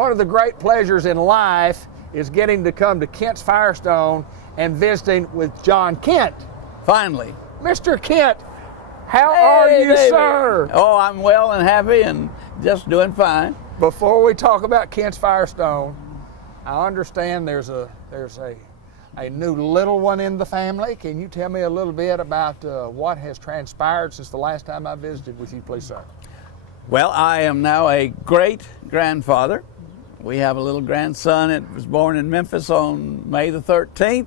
one of the great pleasures in life is getting to come to Kent's Firestone and visiting with John Kent. Finally. Mr. Kent, how are you, David. sir? Oh, I'm well and happy and just doing fine. Before we talk about Kent's Firestone, I understand there's a new little one in the family. Can you tell me a little bit about what has transpired since the last time I visited with you, please, sir? Well, I am now a great-grandfather. We have a little grandson that was born in Memphis on May the 13th,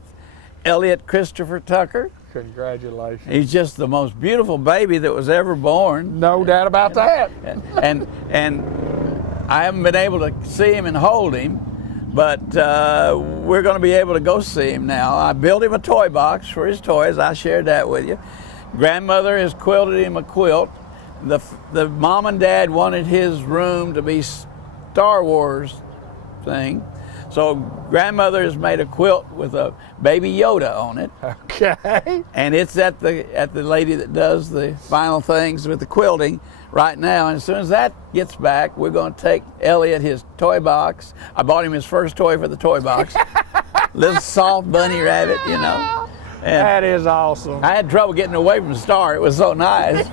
Elliot Christopher Tucker. Congratulations. He's just the most beautiful baby that was ever born. No doubt about that. And I haven't been able to see him and hold him, but we're going to be able to go see him now. I built him a toy box for his toys. I shared that with you. Grandmother has quilted him a quilt. The mom and dad wanted his room to be Star Wars thing. So grandmother has made a quilt with a baby Yoda on it. Okay. And it's at the lady that does the final things with the quilting right now. And as soon as that gets back, we're going to take Elliot his toy box. I bought him his first toy for the toy box. Little soft bunny rabbit, you know. And that is awesome. I had trouble getting away from Star. It was so nice.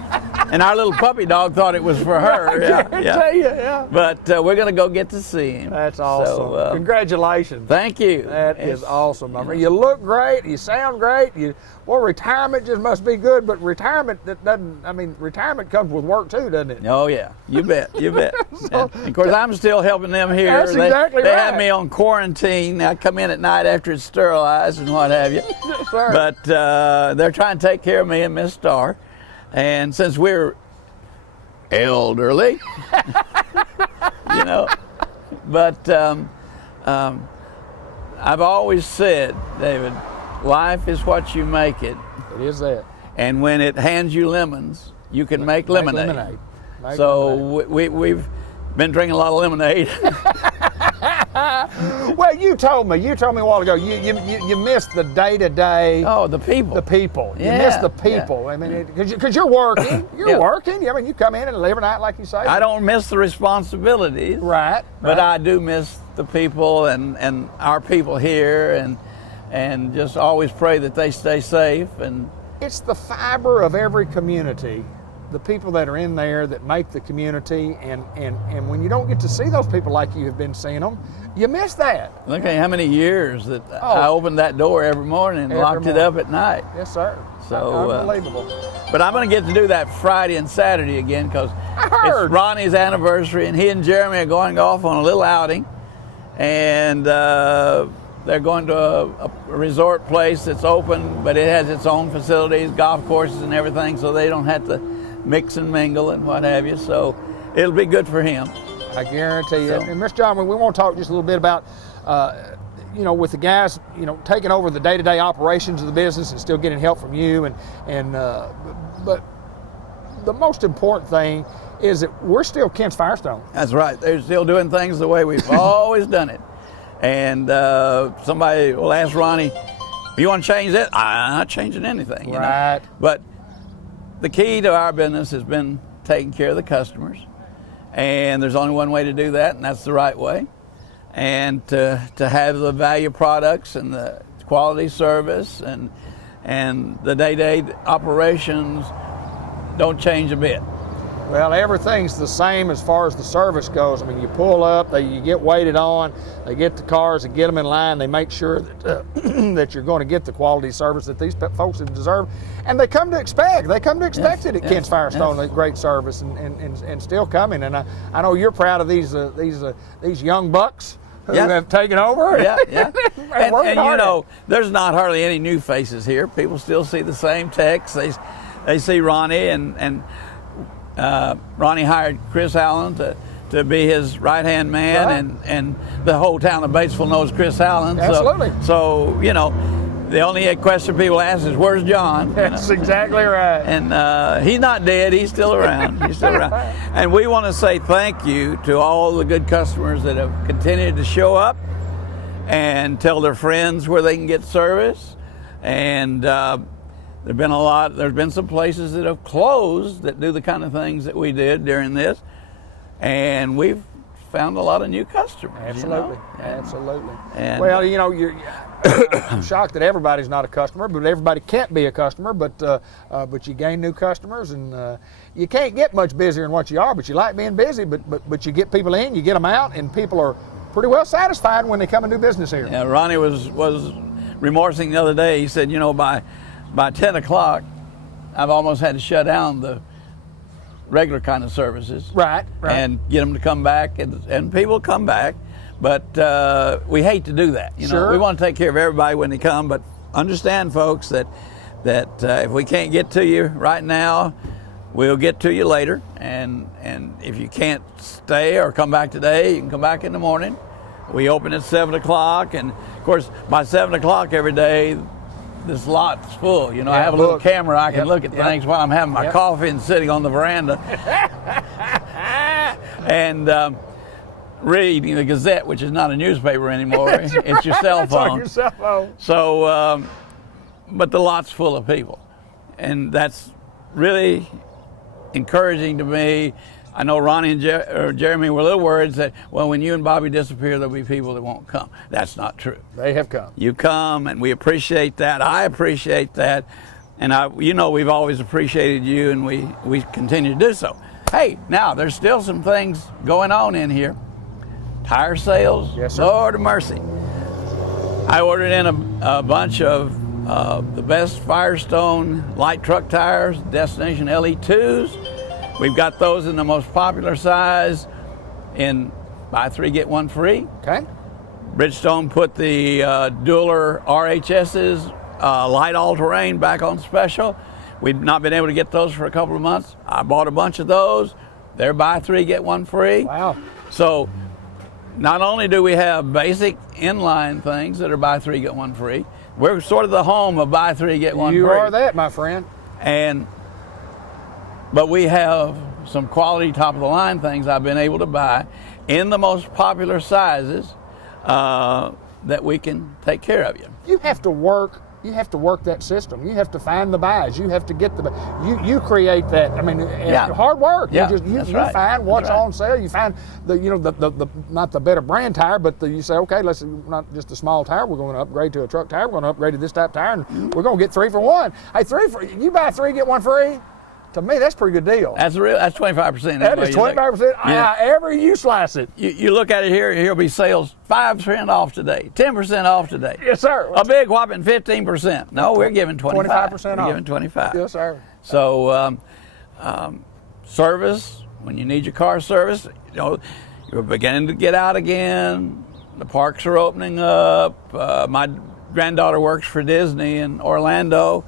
And our little puppy dog thought it was for her. I guarantee you, yeah. But we're going to go get to see him. That's awesome. So, congratulations. Thank you. That is awesome. I mean, you look great. You sound great. Well, retirement just must be good. But retirement retirement comes with work too, doesn't it? Oh yeah, you bet, you bet. And of course, I'm still helping them here. That's exactly they right. have me on quarantine. I come in at night after it's sterilized and what have you. Yes, sir. But they're trying to take care of me and Miss Starr. And since we're elderly, you know, but I've always said, David, life is what you make it. It is that. And when it hands you lemons, you can make lemonade. So we've been drinking a lot of lemonade. Well, you told me a while ago you missed the day-to-day. Oh, the people. The people. Yeah, you miss the people. Yeah. I mean, because you're working. You're working. I mean, you come in and live a night like you say. I don't miss the responsibilities. Right. But I do miss the people and our people here and just always pray that they stay safe. And it's the fiber of every community. The people that are in there that make the community, and when you don't get to see those people like you have been seeing them, you miss that. Look at how many years that I opened that door every morning and locked it up at night. Yes, sir. So unbelievable. But I'm going to get to do that Friday and Saturday again because it's Ronnie's anniversary, and he and Jeremy are going off on a little outing, and they're going to a resort place that's open, but it has its own facilities, golf courses and everything, so they don't have to mix and mingle and what have you. So it'll be good for him. I guarantee you. And Mr. John, we want to talk just a little bit about, with the guys, taking over the day-to-day operations of the business and still getting help from you. But the most important thing is that we're still Kent's Firestone. That's right. They're still doing things the way we've always done it. And somebody will ask Ronnie, "You want to change that?" I'm not changing anything. Right. You know? But the key to our business has been taking care of the customers. And there's only one way to do that, and that's the right way. And to have the value products and the quality service and the day-to-day operations don't change a bit. Well, everything's the same as far as the service goes. I mean, you pull up, you get waited on, they get the cars, they get them in line, they make sure that that you're going to get the quality service that these folks deserve, and they come to expect. They come to expect it at Kent's Firestone. Yes. Great service and still coming. And I know you're proud of these young bucks who have taken over. Yeah. and there's not hardly any new faces here. People still see the same techs. They see Ronnie and Ronnie hired Chris Allen to be his right-hand man, right. and the whole town of Batesville knows Chris Allen. Absolutely. So the only question people ask is, "Where's John?" That's exactly right. And he's not dead. He's still around. He's still around. And we want to say thank you to all the good customers that have continued to show up and tell their friends where they can get service. And there's been some places that have closed that do the kind of things that we did during this, and we've found a lot of new customers. Absolutely, you know? absolutely. And, well, you know, I'm shocked that everybody's not a customer, but everybody can't be a customer. But you gain new customers, and you can't get much busier than what you are. But you like being busy. But you get people in, you get them out, and people are pretty well satisfied when they come and do business here. Yeah, Ronnie was remorsing the other day. He said, you know, by 10 o'clock, I've almost had to shut down the regular kind of services. Right. And get them to come back, and people come back. But we hate to do that. You know, Sure. we want to take care of everybody when they come, but understand, folks, that if we can't get to you right now, we'll get to you later. And if you can't stay or come back today, you can come back in the morning. We open at 7 o'clock, and of course, by 7 o'clock every day, this lot's full. You know, I have a little camera. I can look at things while I'm having my coffee and sitting on the veranda. And reading the Gazette, which is not a newspaper anymore. It's your cell phone. It's on your cell phone. So, but the lot's full of people. And that's really encouraging to me. I know Ronnie and Jeremy were a little worried that, well, when you and Bobby disappear, there'll be people that won't come. That's not true. They have come. You come, and we appreciate that. I appreciate that. And you know, we've always appreciated you, and we continue to do so. Hey, now, there's still some things going on in here. Tire sales, yes, sir. Lord of mercy. I ordered in a bunch of the best Firestone light truck tires, Destination LE2s. We've got those in the most popular size in buy 3, get 1 free. Okay. Bridgestone put the Dueler RHS's light all-terrain back on special. We've not been able to get those for a couple of months. I bought a bunch of those. They're buy 3, get 1 free. Wow. So not only do we have basic inline things that are buy 3, get 1 free, we're sort of the home of buy 3, get 1 free. You are that, my friend. But we have some quality top of the line things I've been able to buy in the most popular sizes that we can take care of you. You have to work that system. You have to find the buys. You have to get you create that. I mean, hard work. Yeah, you find what's on sale. You find the not the better brand tire, but you say, okay, let's not just a small tire. We're going to upgrade to a truck tire. We're going to upgrade to this type of tire, and we're going to get 3 for 1. Hey, you buy 3, get 1 free. To me, that's a pretty good deal. That's 25%. That is 25%. However you slice it. You look at it here. Here'll be sales 5% off today, 10% off today. Yes, sir. A big whopping 15%. No, we're giving 25%. 25% off. We're giving 25. Yes, sir. So, service, when you need your car serviced, you know, you're beginning to get out again. The parks are opening up. My granddaughter works for Disney in Orlando,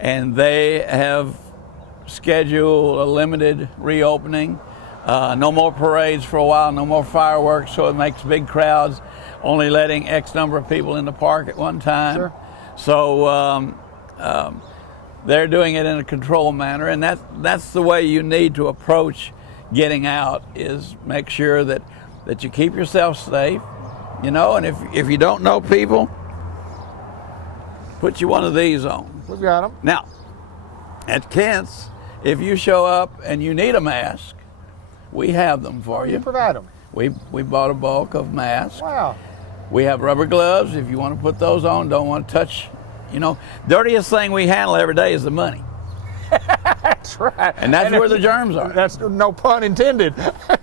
and they have scheduled a limited reopening. No more parades for a while, no more fireworks, so it makes big crowds, only letting X number of people in the park at one time. Sure. So they're doing it in a controlled manner, and that's the way you need to approach getting out, is make sure that you keep yourself safe, you know, and if you don't know people, put you one of these on. We've got them. Now, at Kent's, if you show up and you need a mask, we have them for you. You provide them. We bought a bulk of masks. Wow. We have rubber gloves if you want to put those on, don't want to touch, you know. Dirtiest thing we handle every day is the money. That's right. And that's where the germs are. That's no pun intended.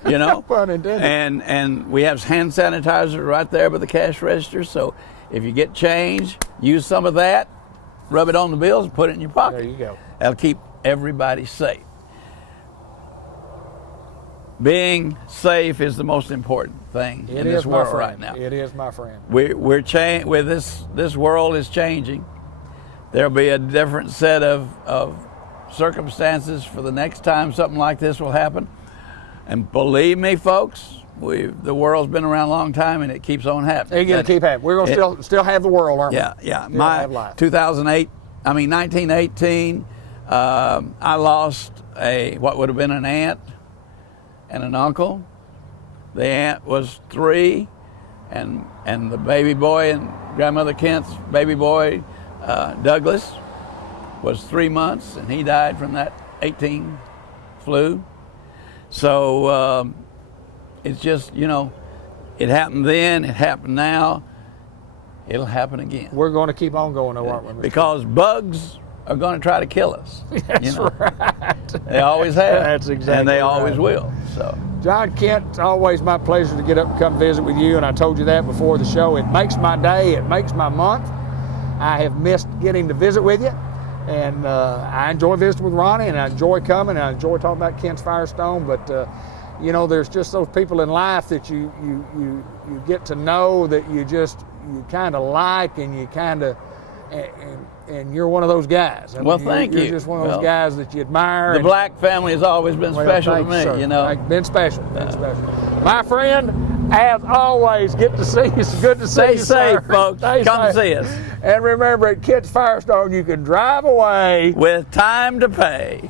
You know? No pun intended. And we have hand sanitizer right there by the cash register, so if you get change, use some of that, rub it on the bills, and put it in your pocket. There you go. That'll keep everybody safe. Being safe is the most important thing in this world right now. It is, my friend. We're with this world is changing. There'll be a different set of circumstances for the next time something like this will happen. And believe me, folks, the world's been around a long time, and it keeps on happening. It's going to keep happening. We're going to still have the world, aren't we? Yeah. Still have life. 1918. I lost what would have been an aunt and an uncle. The aunt was 3, and the baby boy, and Grandmother Kent's baby boy, Douglas, was 3 months, and he died from that 18 flu. So It's just, you know, it happened then, it happened now, it'll happen again. We're going to keep on going, though, aren't we, Mr. Because bugs are going to try to kill us. That's you know? right. They always have. That's exactly and they right. always will. So, John Kent, it's always my pleasure to get up and come visit with you, and I told you that before the show. It makes my day, it makes my month. I have missed getting to visit with you, and I enjoy visiting with Ronnie, and I enjoy coming, and I enjoy talking about Kent's Firestone, but you know, there's just those people in life that you get to know that you kind of like, and you kind of, and you're one of those guys. well, thank you. You're just one of those guys that you admire. The Black family has always been special to me, sir. you know. Been special, My friend, as always, get to see you. It's good to see Stay you, safe, sir. folks. Stay Come safe. see us. And remember, at Kent's Firestone, you can drive away With time to pay.